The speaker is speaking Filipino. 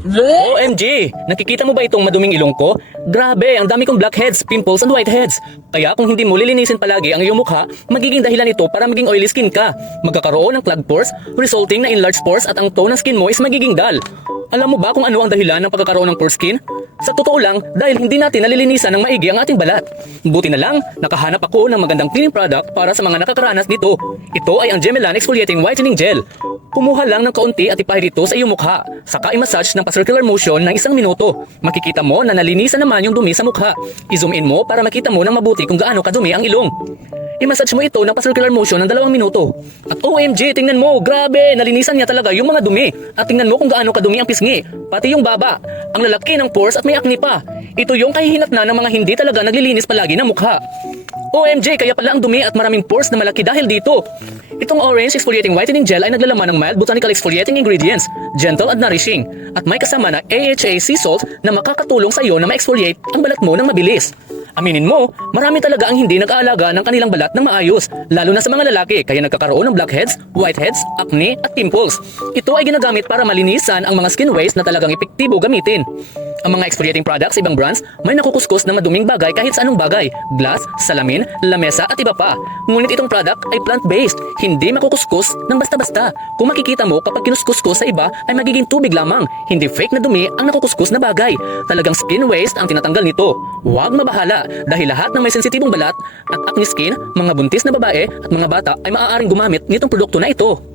OMG! Nakikita mo ba itong maduming ilong ko? Grabe, ang dami kong blackheads, pimples, and whiteheads. Kaya kung hindi mo lilinisin palagi ang iyong mukha, magiging dahilan ito para maging oily skin ka. Magkakaroon ng clogged pores, resulting na enlarged pores at ang tone ng skin mo is magiging dull. Alam mo ba kung ano ang dahilan ng pagkakaroon ng poor skin? Sa totoo lang, dahil hindi natin nalilinisan ng maigi ang ating balat. Buti na lang, nakahanap ako ng magandang cleaning product para sa mga nakakaranas nito. Ito ay ang Gemelan Exfoliating Whitening Gel. Kumuha lang ng kaunti at ipahid ito sa iyong mukha. Saka i-massage ng pa-circular motion ng 1 minuto. Makikita mo na nalinisan naman yung dumi sa mukha. I-zoom in mo para makita mo ng mabuti kung gaano kadumi ang ilong. I-massage mo ito ng pa-circular motion ng 2 minuto. At OMG, tingnan mo, grabe, nalinisan niya talaga yung mga dumi. At tingnan mo kung gaano kadumi ang pisngi, pati yung baba, ang lalaki ng pores at may acne pa. Ito yung kahihinatnan ng mga hindi talaga naglilinis palagi ng mukha. OMG, kaya pala ang dumi at maraming pores na malaki dahil dito. Itong Orange Exfoliating Whitening Gel ay naglalaman ng mild botanical exfoliating ingredients, gentle at nourishing, at may kasama na AHA sea salt na makakatulong sa iyo na ma-exfoliate ang balat mo ng mabilis. Aminin mo, marami talaga ang hindi nag-aalaga ng kanilang balat ng maayos, lalo na sa mga lalaki, kaya nagkakaroon ng blackheads, whiteheads, acne at pimples. Ito ay ginagamit para malinisan ang mga skin waste na talagang epektibo gamitin. Ang mga exfoliating products sa ibang brands may nakukuskus ng maduming bagay kahit sa anong bagay, glass, salamin, lamesa at iba pa. Ngunit itong product ay plant-based, hindi makukuskus ng basta-basta. Kung makikita mo kapag kinuskus sa iba ay magiging tubig lamang, hindi fake na dumi ang nakukuskus na bagay. Talagang skin waste ang tinatanggal nito. Huwag mabahala dahil lahat ng may sensitibong balat at acne skin, mga buntis na babae at mga bata ay maaaring gumamit nitong produkto na ito.